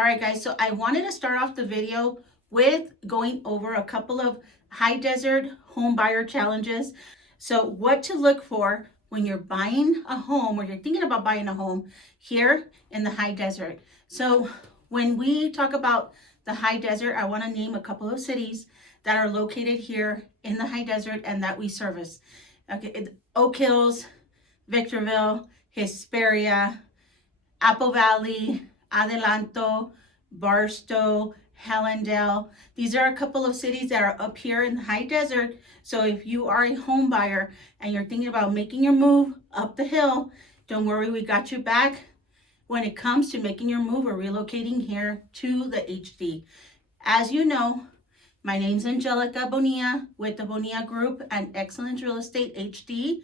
All right, guys, so I wanted to start off the video with going over a couple of high desert home buyer challenges. So what to look for when you're buying a home or you're thinking about buying a home here in the high desert. So when we talk about the high desert, I want to name a couple of cities that are located here in the high desert and that we service. Okay, Oak Hills, Victorville, Hesperia, Apple Valley, Adelanto, Barstow, Hallandale. These are a couple of cities that are up here in the high desert. So if you are a home buyer and you're thinking about making your move up the hill, don't worry, we got you back when it comes to making your move or relocating here to the HD. As you know, my name's Angelica Bonilla with the Bonilla Group and Excellence Real Estate HD.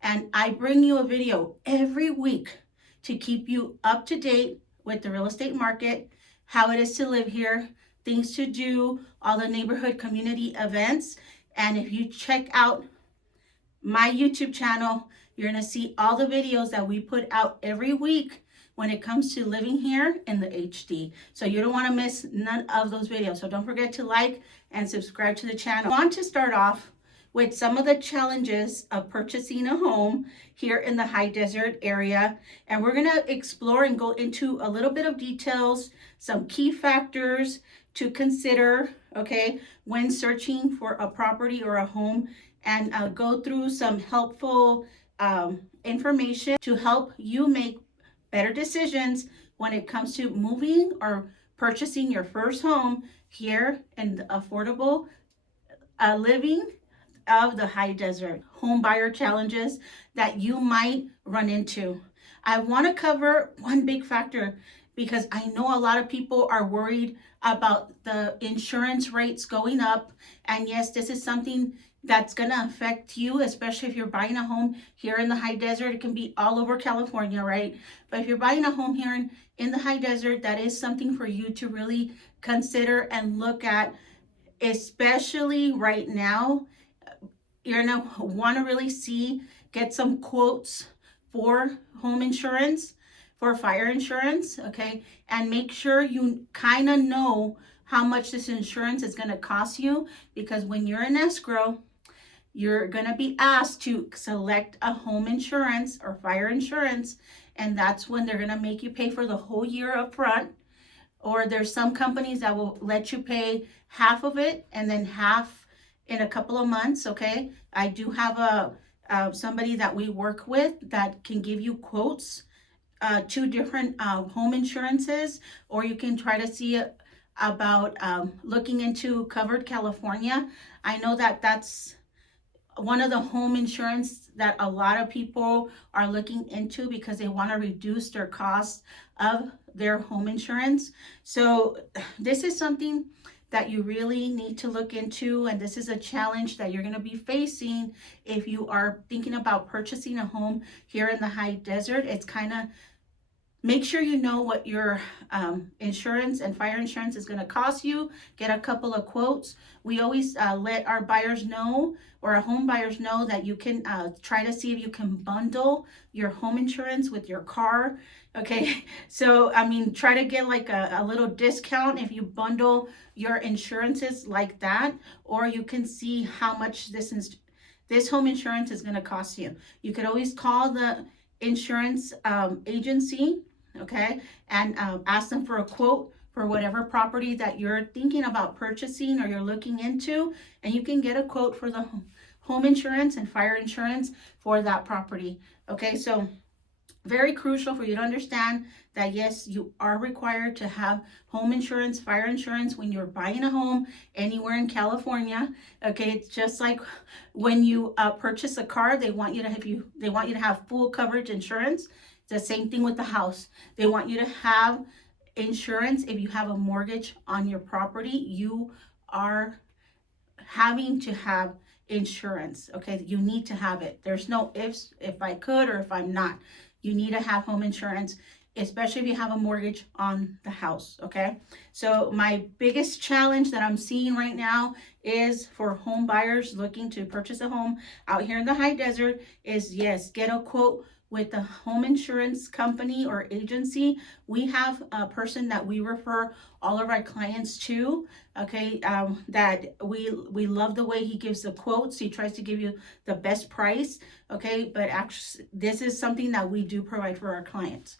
And I bring you a video every week to keep you up to date with the real estate market, how it is to live here, things to do, all the neighborhood community events. And if you check out my YouTube channel, you're gonna see all the videos that we put out every week when it comes to living here in the HD. So you don't wanna miss none of those videos. So don't forget to like and subscribe to the channel. I want to start off with some of the challenges of purchasing a home here in the high desert area. And we're gonna explore and go into a little bit of details, some key factors to consider, okay, when searching for a property or a home, and go through some helpful information to help you make better decisions when it comes to moving or purchasing your first home here in the affordable living of the high desert. Home buyer challenges that you might run into. I want to cover one big factor because I know a lot of people are worried about the insurance rates going up. And yes, this is something that's going to affect you, especially if you're buying a home here in the high desert. It can be all over California, right? But if you're buying a home here in the high desert, that is something for you to really consider and look at, especially right now. You're gonna want to really get some quotes for home insurance, for fire insurance, okay? And make sure you kind of know how much this insurance is going to cost you, because when you're in escrow, you're going to be asked to select a home insurance or fire insurance, and that's when they're going to make you pay for the whole year up front. Or there's some companies that will let you pay half of it and then half in a couple of months, okay? I do have somebody that we work with that can give you quotes, two different home insurances, or you can try to see about looking into Covered California. I know that that's one of the home insurance that a lot of people are looking into because they want to reduce their costs of their home insurance. So this is something that you really need to look into, and this is a challenge that you're going to be facing if you are thinking about purchasing a home here in the high desert. It's kind of, make sure you know what your insurance and fire insurance is going to cost you. Get a couple of quotes. We always let our buyers know, or our home buyers know, that you can try to see if you can bundle your home insurance with your car. Okay, so I mean, try to get like a little discount if you bundle your insurances like that, or you can see how much this home insurance is going to cost you. You could always call the insurance agency, okay, and ask them for a quote for whatever property that you're thinking about purchasing or you're looking into, and you can get a quote for the home insurance and fire insurance for that property. Okay, so very crucial for you to understand that yes, you are required to have home insurance, fire insurance when you're buying a home anywhere in California. Okay, it's just like when you purchase a car, they want you to have full coverage insurance. It's the same thing with the house. They want you to have insurance. If you have a mortgage on your property, you are having to have insurance. Okay, you need to have it. There's no ifs, if I could or if I'm not. You need to have home insurance, especially if you have a mortgage on the house, okay? So my biggest challenge that I'm seeing right now is for home buyers looking to purchase a home out here in the high desert is, yes, get a quote with the home insurance company or agency, we have a person that we refer all of our clients to, okay, that we love the way he gives the quotes. He tries to give you the best price, okay, but actually this is something that we do provide for our clients.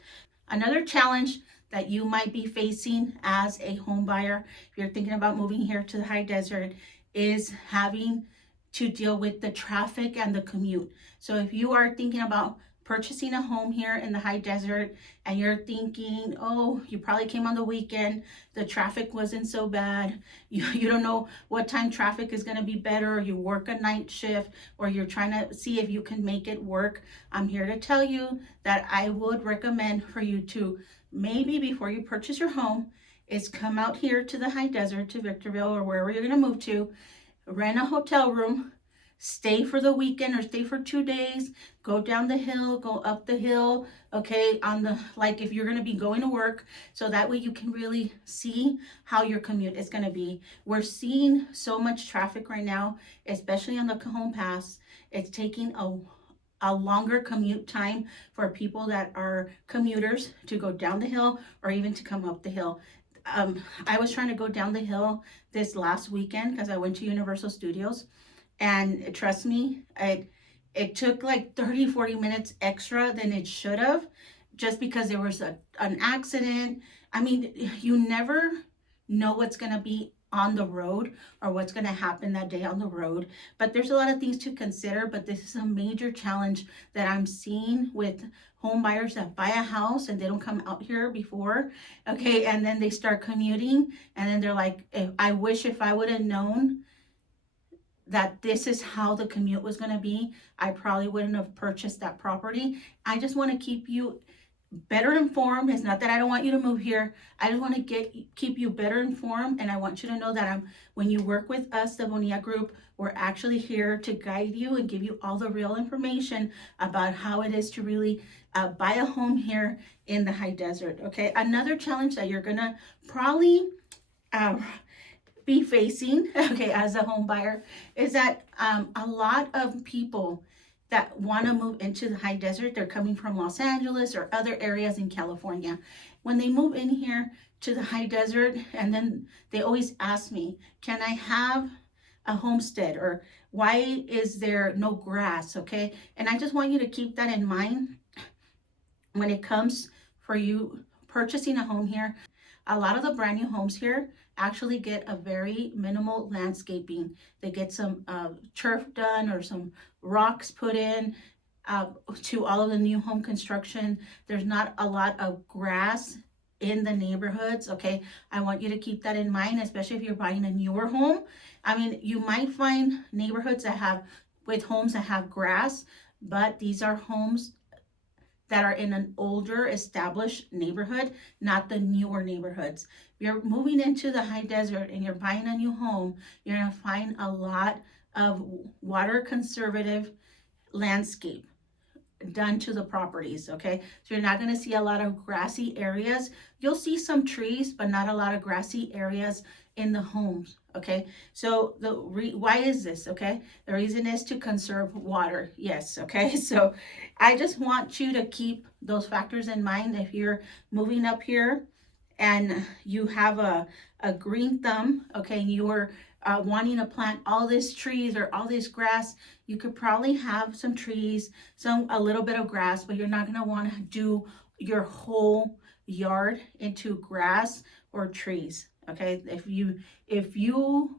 Another challenge that you might be facing as a home buyer, if you're thinking about moving here to the high desert, is having to deal with the traffic and the commute. So if you are thinking about purchasing a home here in the high desert and you're thinking, oh, you probably came on the weekend, the traffic wasn't so bad, you don't know what time traffic is going to be better, or you work a night shift, or you're trying to see if you can make it work, I'm here to tell you that I would recommend for you to, maybe before you purchase your home, is come out here to the high desert, to Victorville, or wherever you're going to move to, rent a hotel room, stay for the weekend or stay for 2 days, go down the hill, go up the hill, okay, on the, like if you're going to be going to work, so that way you can really see how your commute is going to be. We're seeing so much traffic right now, especially on the Cajon Pass. It's taking a longer commute time for people that are commuters to go down the hill or even to come up the hill. I was trying to go down the hill this last weekend because I went to Universal Studios, and trust me, it took like 30-40 minutes extra than it should have, just because there was an accident. I mean, you never know what's going to be on the road or what's going to happen that day on the road, but there's a lot of things to consider. But this is a major challenge that I'm seeing with home buyers that buy a house and they don't come out here before, okay, and then they start commuting, and then they're like, I wish if I would have known that this is how the commute was going to be, I probably wouldn't have purchased that property. I just want to keep you better informed. It's not that I don't want you to move here. I just want to keep you better informed, and I want you to know that when you work with us, the Bonilla Group, we're actually here to guide you and give you all the real information about how it is to really buy a home here in the high desert. Okay, another challenge that you're gonna probably be facing, okay, as a home buyer, is that a lot of people that want to move into the high desert, they're coming from Los Angeles or other areas in California. When they move in here to the high desert, and then they always ask me, can I have a homestead, or why is there no grass? Okay, and I just want you to keep that in mind when it comes for you purchasing a home here. A lot of the brand new homes here actually get a very minimal landscaping. They get some turf done or some rocks put in to all of the new home construction. There's not a lot of grass in the neighborhoods, okay? I want you to keep that in mind, especially if you're buying a newer home. I mean, you might find neighborhoods that have, with homes that have grass, but these are homes that are in an older established neighborhood, not the newer neighborhoods. If you're moving into the high desert and you're buying a new home, you're gonna find a lot of water conservative landscape done to the properties, okay? So you're not gonna see a lot of grassy areas. You'll see some trees, but not a lot of grassy areas in the homes, okay? So why is this, okay? The reason is to conserve water, yes, okay? So I just want you to keep those factors in mind if you're moving up here and you have a green thumb, okay, and you're wanting to plant all these trees or all this grass. You could probably have some trees, a little bit of grass, but you're not going to want to do your whole yard into grass or trees, okay? If you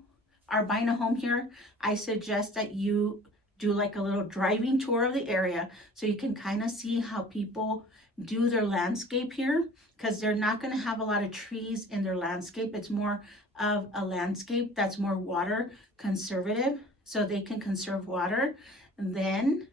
are buying a home here, I suggest that you do like a little driving tour of the area so you can kind of see how people do their landscape here, because they're not going to have a lot of trees in their landscape. It's more of a landscape that's more water conservative, so they can conserve water, and then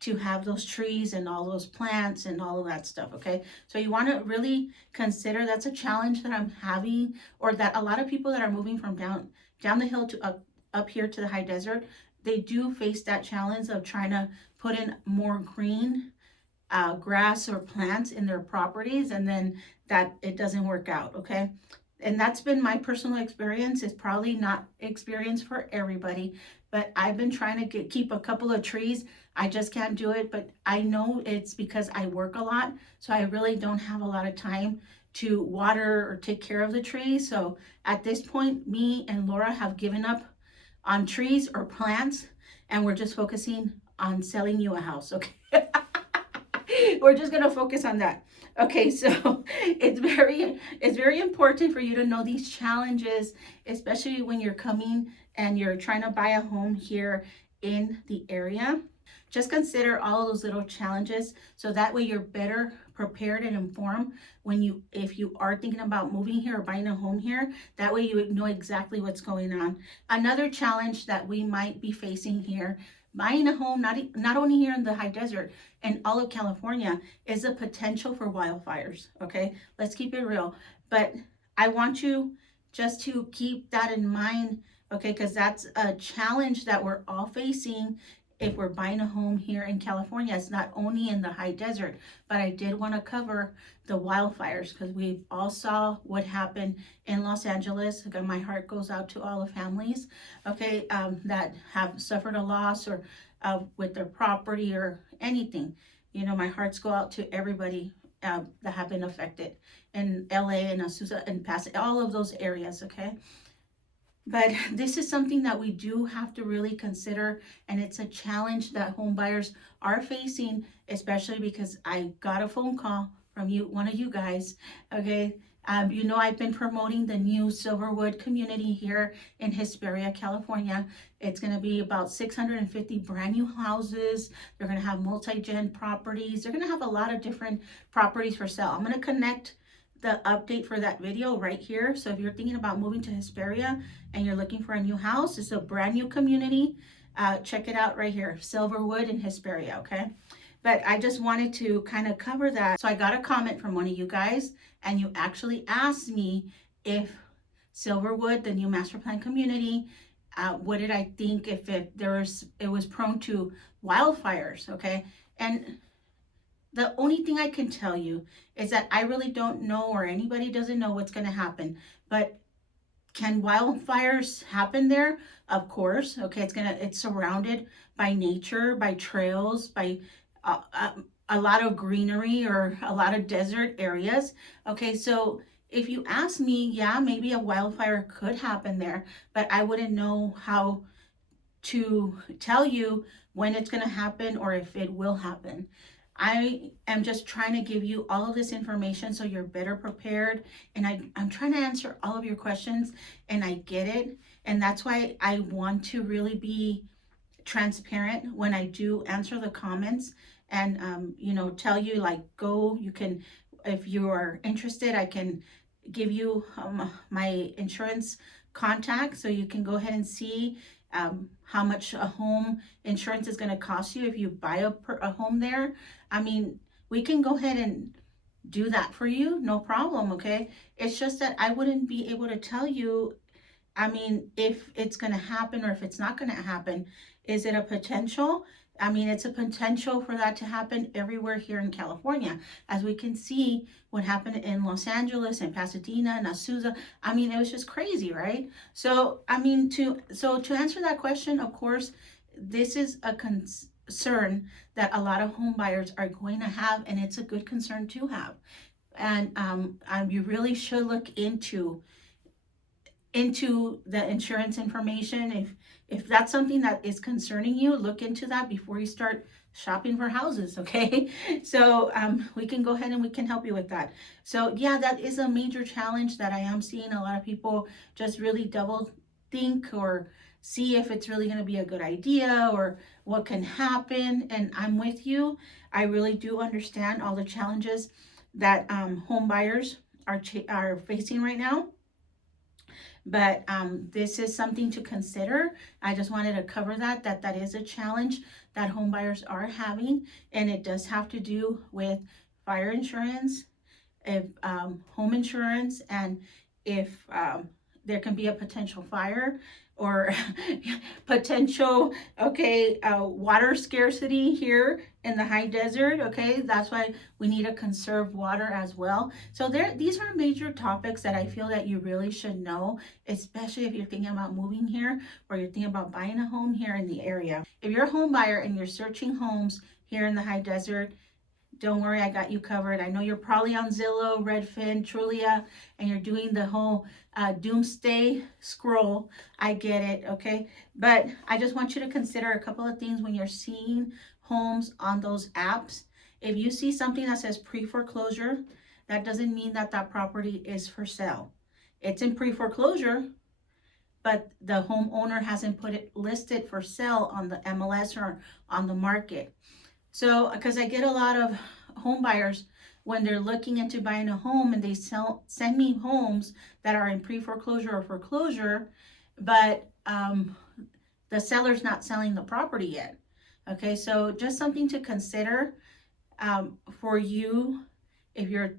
to have those trees and all those plants and all of that stuff, okay? So you want to really consider, that's a challenge that I'm having, or that a lot of people that are moving from down the hill to up here to the high desert, they do face that challenge of trying to put in more green grass or plants in their properties, and then that it doesn't work out, okay? And that's been my personal experience. It's probably not experience for everybody, but I've been trying to keep a couple of trees. I just can't do it, but I know it's because I work a lot, so I really don't have a lot of time to water or take care of the trees. So at this point, me and Laura have given up on trees or plants, and we're just focusing on selling you a house, okay? We're just gonna focus on that. Okay, so it's very important for you to know these challenges, especially when you're coming and you're trying to buy a home here in the area. Just consider all those little challenges so that way you're better prepared and informed when if you are thinking about moving here or buying a home here. That way you know exactly what's going on. Another challenge that we might be facing here buying a home, not only here in the high desert and all of California, is a potential for wildfires. Okay, let's keep it real. But I want you just to keep that in mind, okay, because that's a challenge that we're all facing if we're buying a home here in California. It's not only in the high desert, but I did want to cover the wildfires because we all saw what happened in Los Angeles. Again, my heart goes out to all the families, okay, that have suffered a loss or with their property or anything. You know, my hearts go out to everybody that have been affected in LA and Azusa and Pasadena, all of those areas, okay? But this is something that we do have to really consider, and it's a challenge that home buyers are facing, especially because I got a phone call from one of you guys. Okay, you know I've been promoting the new Silverwood community here in Hesperia, California. It's going to be about 650 brand new houses. They're going to have multi-gen properties. They're going to have a lot of different properties for sale. I'm going to connect the update for that video right here. So if you're thinking about moving to Hesperia and you're looking for a new house, it's a brand new community. Check it out right here, Silverwood in Hesperia, okay? But I just wanted to kind of cover that. So I got a comment from one of you guys, and you actually asked me if Silverwood, the new master plan community, what did I think if it was prone to wildfires, okay? And the only thing I can tell you is that I really don't know, or anybody doesn't know what's going to happen. But can wildfires happen there? Of course. Okay, it's surrounded by nature, by trails, by a lot of greenery or a lot of desert areas. Okay, so if you ask me, yeah, maybe a wildfire could happen there, but I wouldn't know how to tell you when it's going to happen or if it will happen. I am just trying to give you all of this information so you're better prepared. And I'm trying to answer all of your questions, and I get it. And that's why I want to really be transparent when I do answer the comments and, tell you like, you can, if you are interested, I can give you my insurance contact so you can go ahead and see how much a home insurance is going to cost you if you buy a home there. I mean, we can go ahead and do that for you, no problem, okay? It's just that I wouldn't be able to tell you, I mean, if it's going to happen or if it's not going to happen. Is it a potential? I mean, it's a potential for that to happen everywhere here in California. As we can see what happened in Los Angeles and Pasadena and Azusa. I mean, it was just crazy, right? So, I mean, to answer that question, of course, this is a concern that a lot of home buyers are going to have, and it's a good concern to have. And you really should look into the insurance information. If that's something that is concerning you, look into that before you start shopping for houses, okay? So we can go ahead and we can help you with that. So yeah, that is a major challenge that I am seeing a lot of people just really double think or see if it's really going to be a good idea or what can happen. And I'm with you. I really do understand all the challenges that home buyers are facing right now. But this is something to consider. I just wanted to cover that is a challenge that home buyers are having, and it does have to do with fire insurance, if home insurance, and if there can be a potential fire, or potential, okay, water scarcity here in the high desert. Okay, that's why we need to conserve water as well. So these are major topics that I feel that you really should know, especially if you're thinking about moving here or you're thinking about buying a home here in the area. If you're a home buyer and you're searching homes here in the high desert, don't worry, I got you covered. I know you're probably on Zillow, Redfin, Trulia, and you're doing the whole doomsday scroll. I get it, okay? But I just want you to consider a couple of things when you're seeing homes on those apps. If you see something that says pre-foreclosure, that doesn't mean that that property is for sale. It's in pre-foreclosure, but the homeowner hasn't put it listed for sale on the MLS or on the market. So, because I get a lot of home buyers when they're looking into buying a home and they send me homes that are in pre-foreclosure or foreclosure, but the seller's not selling the property yet. Okay, so just something to consider for you if you're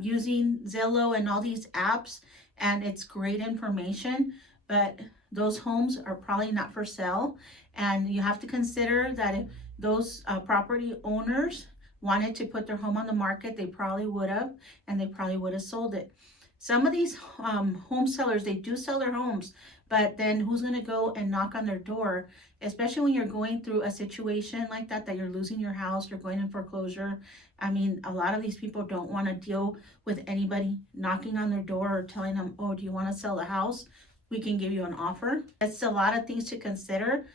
using Zillow and all these apps, and it's great information, but those homes are probably not for sale. And you have to consider that if those property owners wanted to put their home on the market, they probably would have, and they probably would have sold it. Some of these home sellers, they do sell their homes, but then who's going to go and knock on their door, especially when you're going through a situation like that you're losing your house, you're going in foreclosure. I mean, a lot of these people don't want to deal with anybody knocking on their door or telling them, oh, do you want to sell the house? We can give you an offer. It's a lot of things to consider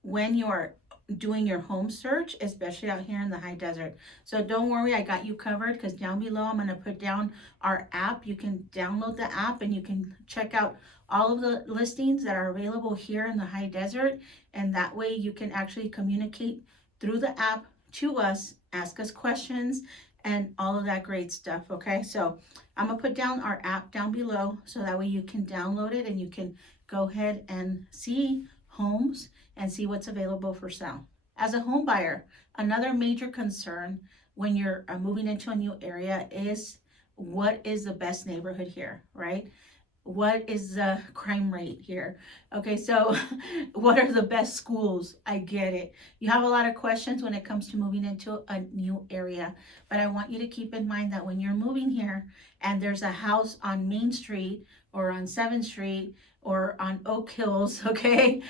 when you're doing your home search, especially out here in the high desert. So don't worry, I got you covered, because down below I'm going to put down our app. You can download the app and you can check out all of the listings that are available here in the high desert, and that way you can actually communicate through the app to us, ask us questions, and all of that great stuff. Okay, so I'm gonna put down our app down below so that way you can download it and you can go ahead and see homes and see what's available for sale. As a home buyer, another major concern when you're moving into a new area is, what is the best neighborhood here, right? What is the crime rate here? Okay, so what are the best schools? I get it. You have a lot of questions when it comes to moving into a new area, but I want you to keep in mind that when you're moving here and there's a house on Main Street or on 7th Street or on Oak Hills, okay,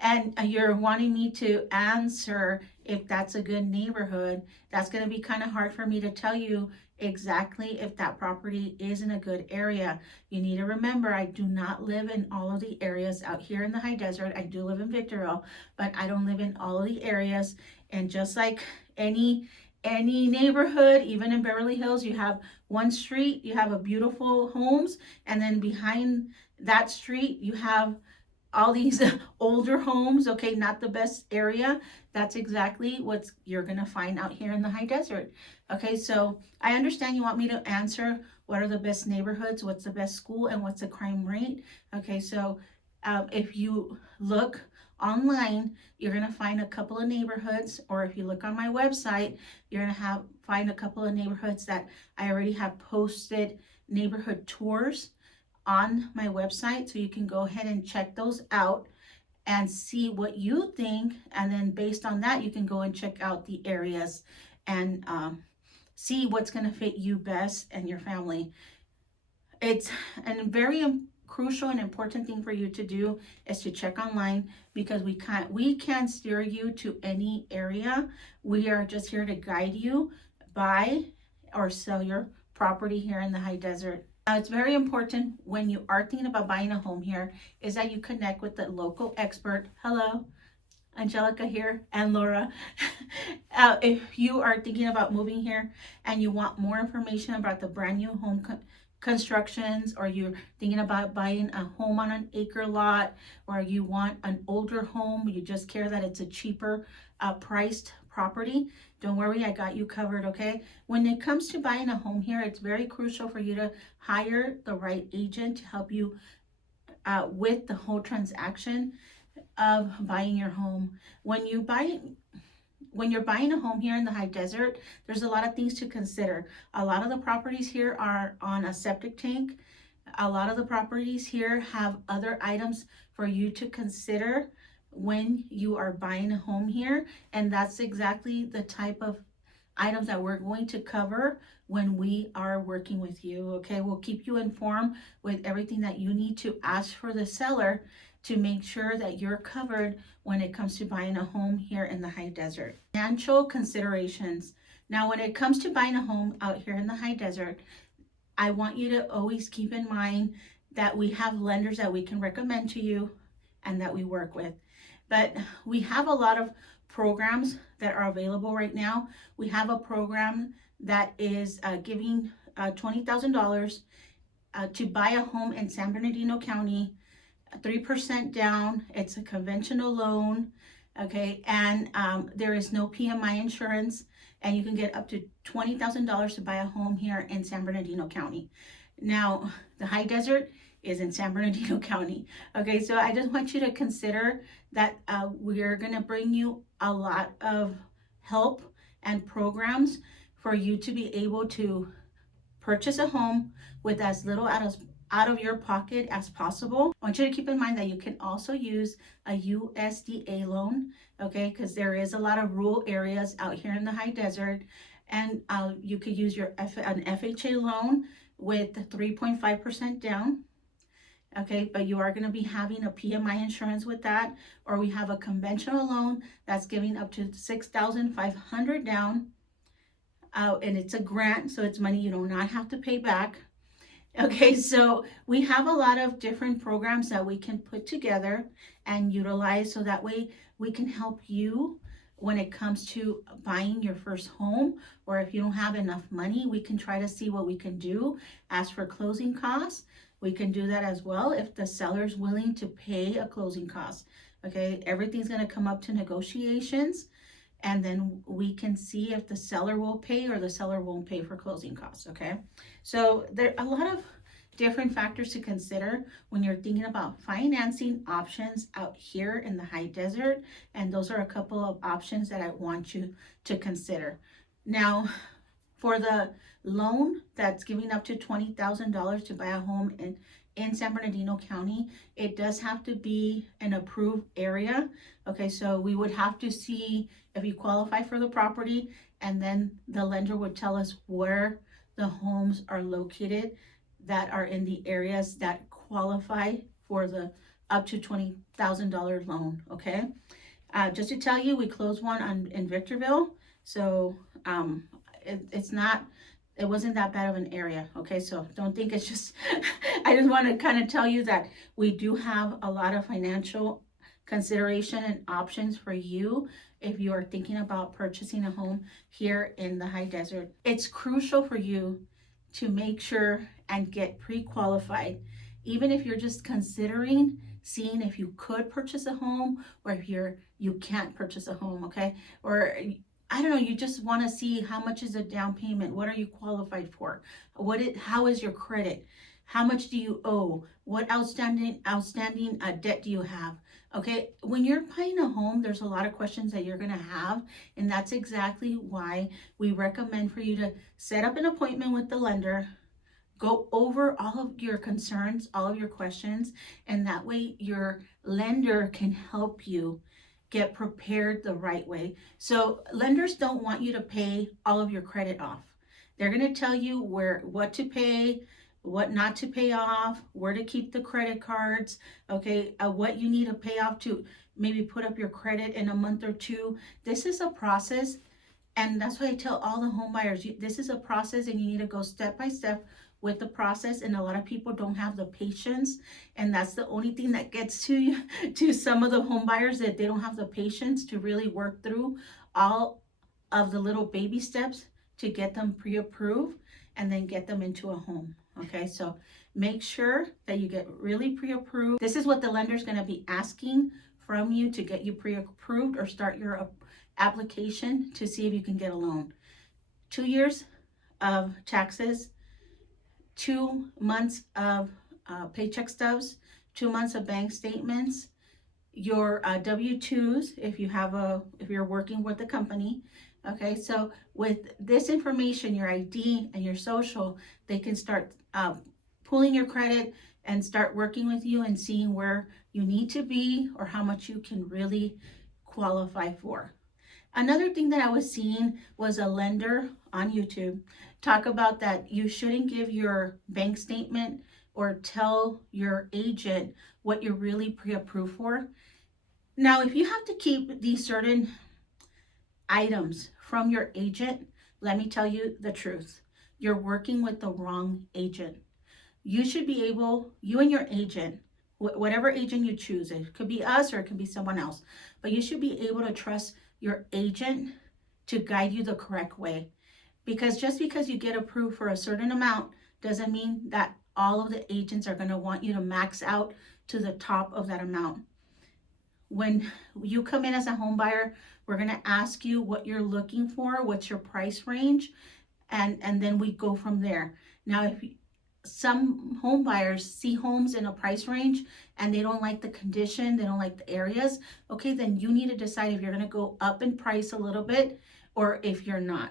and you're wanting me to answer if that's a good neighborhood, that's going to be kind of hard for me to tell you exactly if that property is in a good area. You need to remember, I do not live in all of the areas out here in the high desert. I do live in Victorville, but I don't live in all of the areas. And just like any neighborhood, even in Beverly Hills, you have one street, you have a beautiful homes, and then behind that street you have all these older homes. Okay, not the best area. That's exactly what you're gonna find out here in the high desert. Okay, so I understand you want me to answer what are the best neighborhoods, what's the best school, and what's the crime rate. Okay, so if you look online, you're gonna find a couple of neighborhoods, or if you look on my website, you're gonna find a couple of neighborhoods that I already have posted neighborhood tours on my website, so you can go ahead and check those out and see what you think, and then based on that you can go and check out the areas and see what's going to fit you best and your family. It's a very crucial and important thing for you to do is to check online, because we can't steer you to any area. We are just here to guide you buy or sell your property here in the high desert. Now, it's very important when you are thinking about buying a home here is that you connect with the local expert. Hello, Angelica here, and Laura. If you are thinking about moving here and you want more information about the brand new home constructions, or you're thinking about buying a home on an acre lot, or you want an older home, you just care that it's a cheaper priced property, don't worry, I got you covered. Okay, when it comes to buying a home here, it's very crucial for you to hire the right agent to help you with the whole transaction of buying your home. When you're buying a home here in the high desert, there's a lot of things to consider. A lot of the properties here are on a septic tank. a lot of the properties here have other items for you to consider when you are buying a home here, and that's exactly the type of items that we're going to cover when we are working with you. Okay, we'll keep you informed with everything that you need to ask for the seller to make sure that you're covered when it comes to buying a home here in the high desert. Financial considerations. Now, when it comes to buying a home out here in the high desert, I want you to always keep in mind that we have lenders that we can recommend to you and that we work with. But we have a lot of programs that are available right now. We have a program that is giving $20,000 to buy a home in San Bernardino County, 3% down. It's a conventional loan, okay, and there is no PMI insurance, and you can get up to $20,000 to buy a home here in San Bernardino County. Now, the high desert is in San Bernardino County. Okay, so I just want you to consider that we're gonna bring you a lot of help and programs for you to be able to purchase a home with as little out of your pocket as possible. I want you to keep in mind that you can also use a USDA loan, okay, because there is a lot of rural areas out here in the high desert, and you could use an FHA loan with 3.5% down. Okay, but you are going to be having a PMI insurance with that, or we have a conventional loan that's giving up to $6,500 down, and it's a grant, so it's money you do not have to pay back. Okay, so we have a lot of different programs that we can put together and utilize, so that way we can help you when it comes to buying your first home, or if you don't have enough money, we can try to see what we can do. As for closing costs, we can do that as well if the seller's willing to pay a closing cost. Okay, everything's going to come up to negotiations, and then we can see if the seller will pay or the seller won't pay for closing costs. Okay, so there are a lot of different factors to consider when you're thinking about financing options out here in the high desert, and those are a couple of options that I want you to consider. Now, for the loan that's giving up to $20,000 to buy a home in San Bernardino County, it does have to be an approved area. Okay, so we would have to see if you qualify for the property, and then the lender would tell us where the homes are located that are in the areas that qualify for the up to $20,000 loan. Okay, just to tell you, we closed one in Victorville, so it wasn't that bad of an area. Okay, so don't think it's just I just want to kind of tell you that we do have a lot of financial consideration and options for you if you are thinking about purchasing a home here in the high desert. It's crucial for you to make sure and get pre-qualified, even if you're just considering seeing if you could purchase a home, or if you can't purchase a home. Okay, or I don't know, you just want to see how much is a down payment, what are you qualified for, how is your credit, how much do you owe, what outstanding debt do you have. Okay, when you're buying a home, there's a lot of questions that you're going to have, and that's exactly why we recommend for you to set up an appointment with the lender, go over all of your concerns, all of your questions, and that way your lender can help you get prepared the right way. So lenders don't want you to pay all of your credit off. They're going to tell you what to pay, what not to pay off, where to keep the credit cards, okay, what you need to pay off to maybe put up your credit in a month or two. This is a process, and that's why I tell all the home buyers, this is a process, and you need to go step by step with the process. And a lot of people don't have the patience, and that's the only thing that gets to some of the home buyers, that they don't have the patience to really work through all of the little baby steps to get them pre-approved and then get them into a home. Okay, so make sure that you get really pre-approved. This is what the lender's going to be asking from you to get you pre-approved or start your application to see if you can get a loan. 2 years of taxes, 2 months of paycheck stubs, 2 months of bank statements, your W-2s if you're working with the company. Okay, so with this information, your ID and your social, they can start pulling your credit and start working with you and seeing where you need to be or how much you can really qualify for. Another thing that I was seeing was a lender on YouTube talk about that you shouldn't give your bank statement or tell your agent what you're really pre-approved for. Now, if you have to keep these certain items from your agent, let me tell you the truth. You're working with the wrong agent. You should be able, you and your agent, whatever agent you choose, it could be us or it could be someone else, but you should be able to trust your agent to guide you the correct way. Because just because you get approved for a certain amount doesn't mean that all of the agents are going to want you to max out to the top of that amount. When you come in as a home buyer, we're going to ask you what you're looking for, what's your price range, and then we go from there. Now, if some home buyers see homes in a price range and they don't like the condition, they don't like the areas, okay, then you need to decide if you're going to go up in price a little bit or if you're not.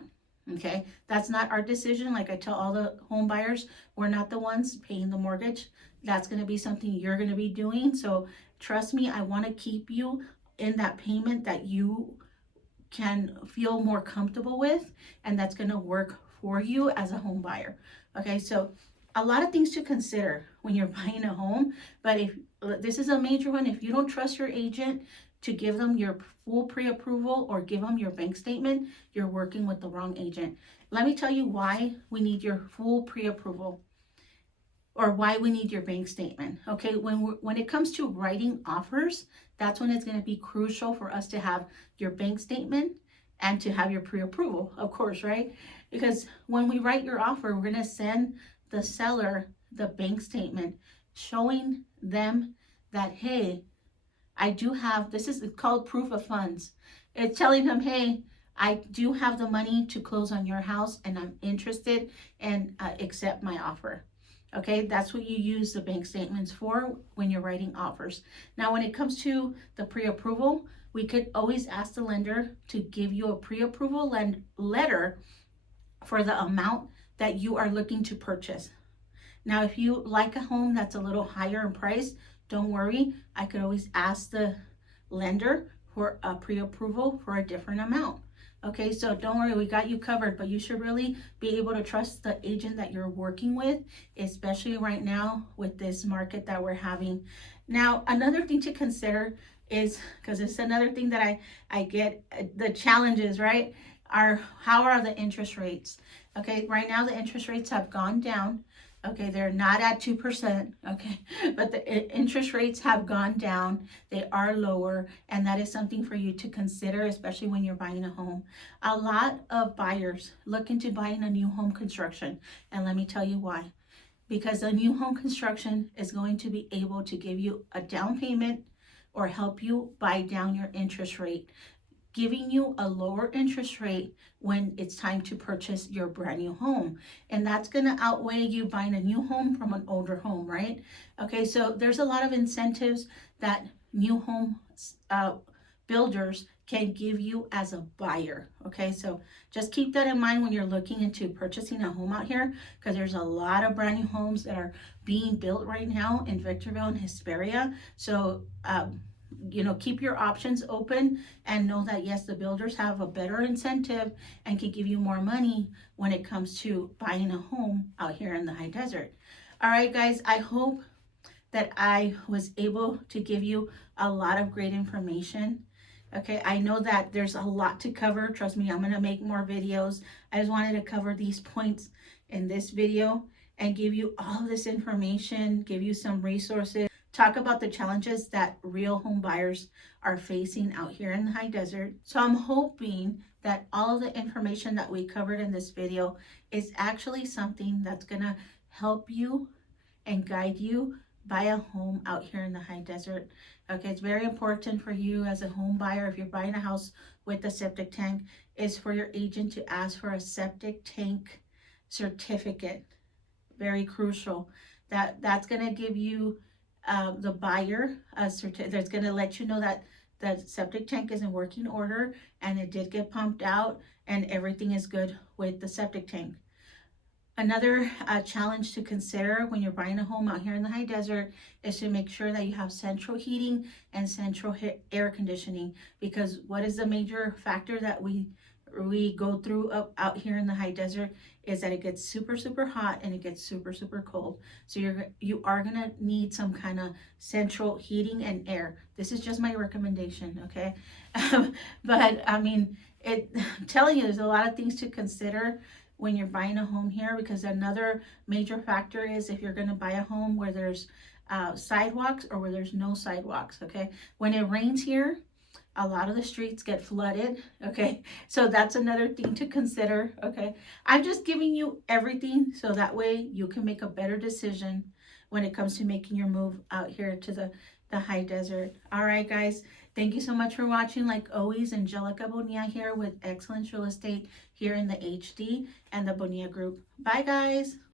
Okay, that's not our decision. Like I tell all the home buyers, we're not the ones paying the mortgage. That's going to be something you're going to be doing. So trust me, I want to keep you in that payment that you can feel more comfortable with, and that's going to work for you as a home buyer. Okay, so a lot of things to consider when you're buying a home, but if this is a major one, if you don't trust your agent to give them your full pre-approval or give them your bank statement, you're working with the wrong agent. Let me tell you why we need your full pre-approval or why we need your bank statement. Okay, when it comes to writing offers, that's when it's going to be crucial for us to have your bank statement and to have your pre-approval, of course, right? Because when we write your offer, we're going to send the seller the bank statement showing them that, hey, I do have, this is called proof of funds. It's telling them, hey, I do have the money to close on your house and I'm interested and accept my offer. Okay, that's what you use the bank statements for when you're writing offers. Now, when it comes to the pre-approval, we could always ask the lender to give you a pre-approval letter for the amount that you are looking to purchase. Now, if you like a home that's a little higher in price, don't worry. I could always ask the lender for a pre-approval for a different amount. Okay, so don't worry, we got you covered, but you should really be able to trust the agent that you're working with, especially right now with this market that we're having. Now, another thing to consider is, because it's another thing that I get, the challenges, right, are how are the interest rates? Okay, right now the interest rates have gone down. Okay, they're not at 2%, okay, but the interest rates have gone down. They are lower, and that is something for you to consider, especially when you're buying a home. A lot of buyers look into buying a new home construction, and let me tell you why. Because a new home construction is going to be able to give you a down payment or help you buy down your interest rate, giving you a lower interest rate when it's time to purchase your brand new home. And that's going to outweigh you buying a new home from an older home, right? Okay, so there's a lot of incentives that new home builders can give you as a buyer. Okay, so just keep that in mind when you're looking into purchasing a home out here, because there's a lot of brand new homes that are being built right now in Victorville and Hesperia. So keep your options open and know that yes, the builders have a better incentive and can give you more money when it comes to buying a home out here in the high desert. All right, guys, I hope that I was able to give you a lot of great information. Okay, I know that there's a lot to cover. Trust me, I'm going to make more videos. I just wanted to cover these points in this video and give you all this information, give you some resources, talk about the challenges that real home buyers are facing out here in the high desert. So I'm hoping that all of the information that we covered in this video is actually something that's going to help you and guide you buy a home out here in the high desert. Okay, it's very important for you as a home buyer, if you're buying a house with a septic tank, is for your agent to ask for a septic tank certificate. Very crucial. That's going to give you the buyer a certificate that's going to let you know that the septic tank is in working order and it did get pumped out and everything is good with the septic tank. Another challenge to consider when you're buying a home out here in the high desert is to make sure that you have central heating and central air conditioning, because what is the major factor that we go through out here in the high desert is that it gets super hot and it gets super cold. So you are gonna need some kind of central heating and air. This is just my recommendation, okay? But I mean, I'm telling you, there's a lot of things to consider when you're buying a home here, because another major factor is if you're going to buy a home where there's sidewalks or where there's no sidewalks. Okay, when it rains here, a lot of the streets get flooded. Okay, so that's another thing to consider. Okay, I'm just giving you everything so that way you can make a better decision when it comes to making your move out here to the high desert. All right, guys, thank you so much for watching. Like always, Angelica Bonilla here with Excellence Real Estate here in the HD and the Bonilla Group. Bye, guys.